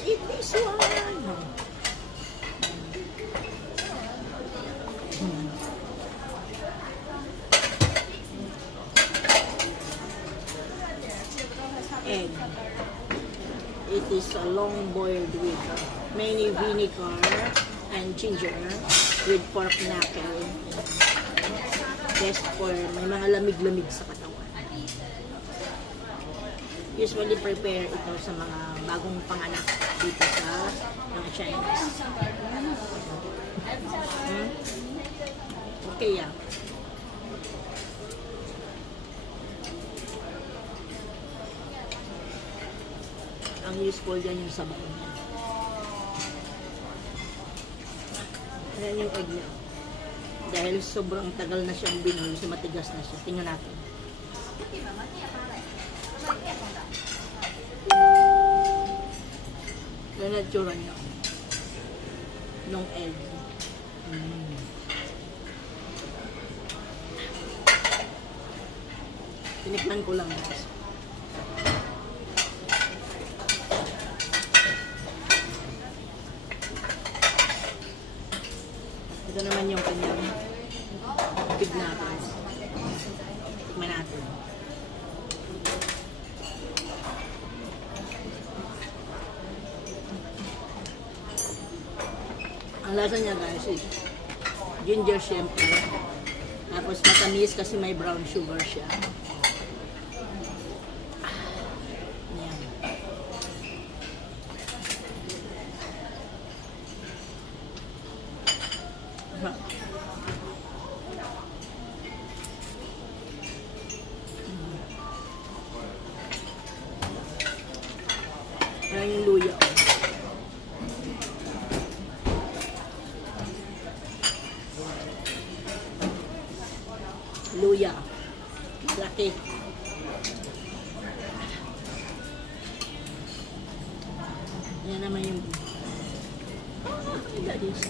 let's eat this one. Egg. It is a long boiled with many vinegar and ginger with pork knuckle. Best for may mga lamig-lamig sa katawan. Usually prepare ito sa mga bagong panganak dito sa mga Chinese. Okay, yeah. Ang useful dyan yung sabaw niya. Ayan yung egg niya. Dahil sobrang tagal na siyang binol, so matigas na siya. Tingnan natin. Yan ang tsura niya. Nung egg. Tinikman ko lang guys. Ito naman yung kanyang pig natin. Tikman natin. Ang lasa niya guys is ginger syempre. Tapos matamis kasi may brown sugar siya. Ayan. Ayan yung luya. Luya. Laki. Yan naman yung gadis.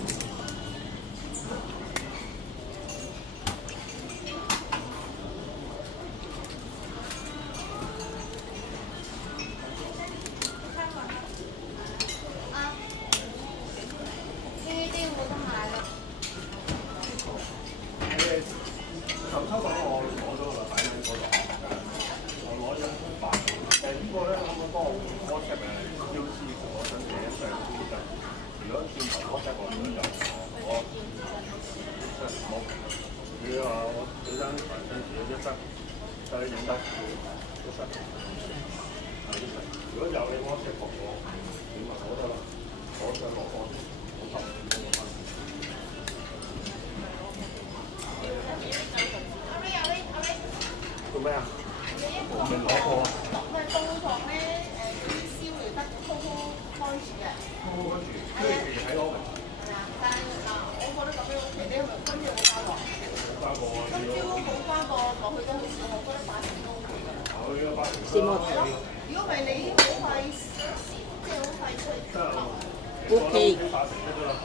做咩啊？我未攞貨。唔係凍床咧，啲燒嚟得通通開住嘅。通開住，跟住喺攞明。係啊，但係嗱，我覺得咁樣 OK，你係咪跟住有冇加落？加過啊！今朝冇加過落去都好少，我覺得8成都 OK 㗎。佢個8成Si Mo. 係咯，如果唔係你好快，即係好快出嚟。真係 Okay. 8成得㗎啦。